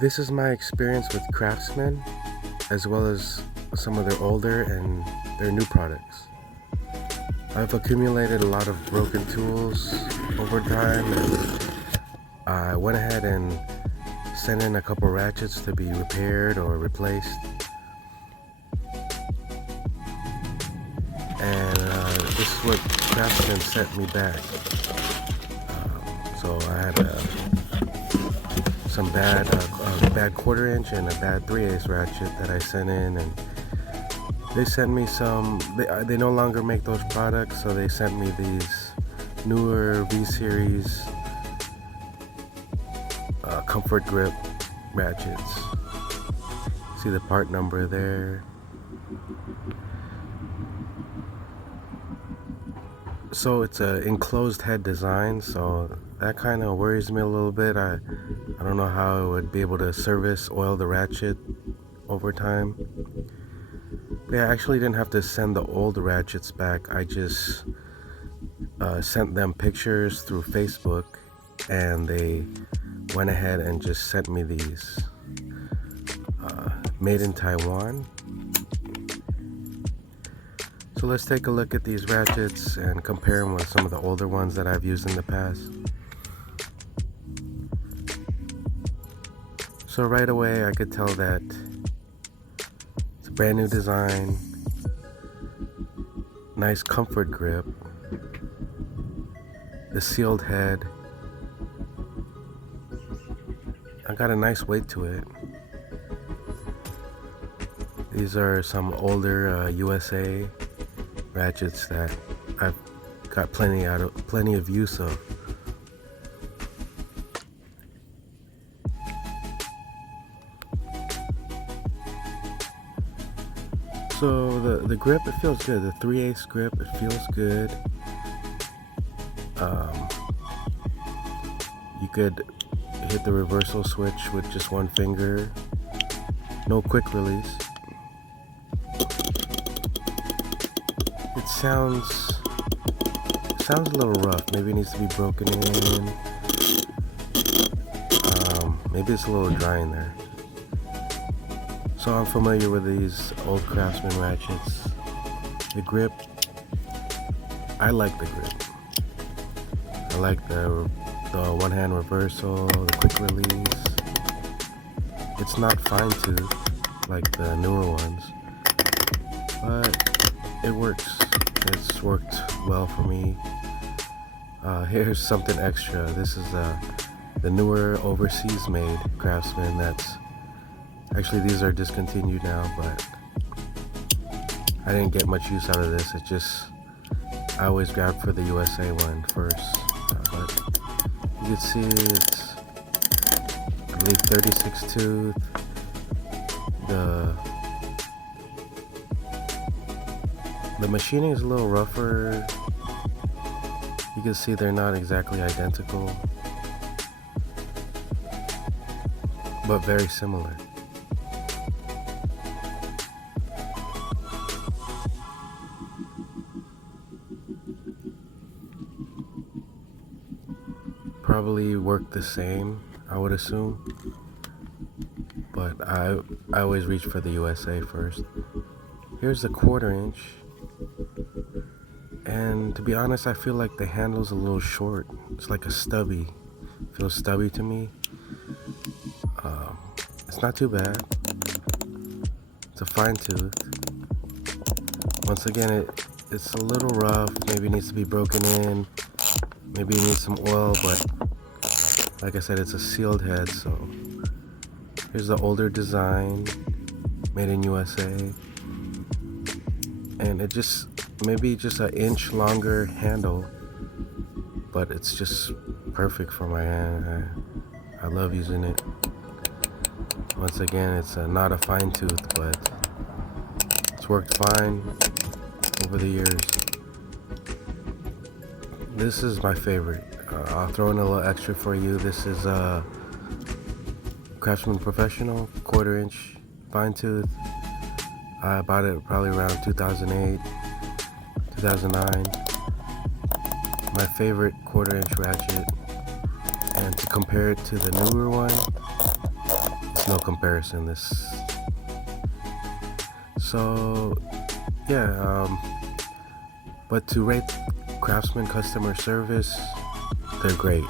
This is my experience with Craftsman, as well as some of their older and their new products. I've accumulated a lot of broken tools over time, and I went ahead and sent in a couple ratchets to be repaired or replaced. And this is what Craftsman sent me back. So I had some bad 1/4" and a bad 3/8 ratchet that I sent in, and they sent me some. They no longer make those products, so they sent me these newer V-series comfort grip ratchets. See the part number there. So it's a enclosed head design, so that kind of worries me a little bit. I don't know how I would be able to service oil the ratchet over time. But yeah, I actually didn't have to send the old ratchets back. I just sent them pictures through Facebook, and they went ahead and just sent me these made in Taiwan. So let's take a look at these ratchets and compare them with some of the older ones that I've used in the past. So right away I could tell that it's a brand new design, nice comfort grip, the sealed head. I got a nice weight to it. These are some older USA ratchets that I've got plenty of use of. So the grip, it feels good. The 3/8 grip, it feels good. You could hit the reversal switch with just one finger. No quick release. It sounds a little rough. Maybe it needs to be broken in. Maybe it's a little dry in there. So I'm familiar with these old Craftsman ratchets. The grip, I like the grip. I like the one-hand reversal, the quick release. It's not fine-tooth like the newer ones, but it works. It's worked well for me. Here's something extra. This is the newer overseas made Craftsman. Actually, these are discontinued now, but I didn't get much use out of this. I always grab for the USA one first. But you can see it's, I believe, 36 tooth. The machining is a little rougher. You can see they're not exactly identical, but very similar. Probably work the same, I would assume, but I always reach for the USA first. Here's the 1/4", and to be honest, I feel like the handle's a little short. It's like a stubby. It feels stubby to me. It's not too bad. It's a fine tooth. Once again, it's a little rough. Maybe it needs to be broken in. Maybe it needs some oil, but like I said, it's a sealed head. So here's the older design, made in USA, and it maybe just an inch longer handle, but it's just perfect for my hand. I love using it. Once again, it's not a fine tooth, but it's worked fine over the years. This is my favorite. I'll throw in a little extra for you. This is a Craftsman Professional 1/4" fine tooth. I bought it probably around 2008, 2009. My favorite 1/4" ratchet. And to compare it to the newer one, no comparison. This. So yeah, but to rate Craftsman customer service, they're great.